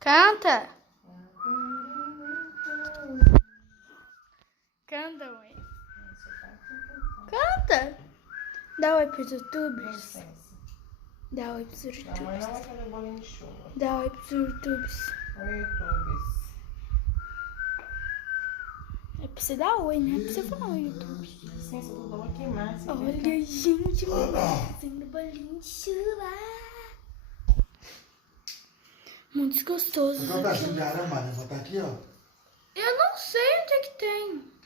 Canta! Canta, mãe. Canta! Dá oi pros youtubers. Dá oi pros youtubers. A mãe não vai fazer bolinho de chuva. Dá oi pros youtubers. Oi, youtubers. É pra você dar oi, né? É pra você falar oi, youtubers. Licença, Dudu, vai queimar. Olha, gente, fazendo bolinho de chuva. Muito gostoso. Vou botar aqui, minha área, mano. Vou botar aqui, ó. Eu não sei onde é que tem.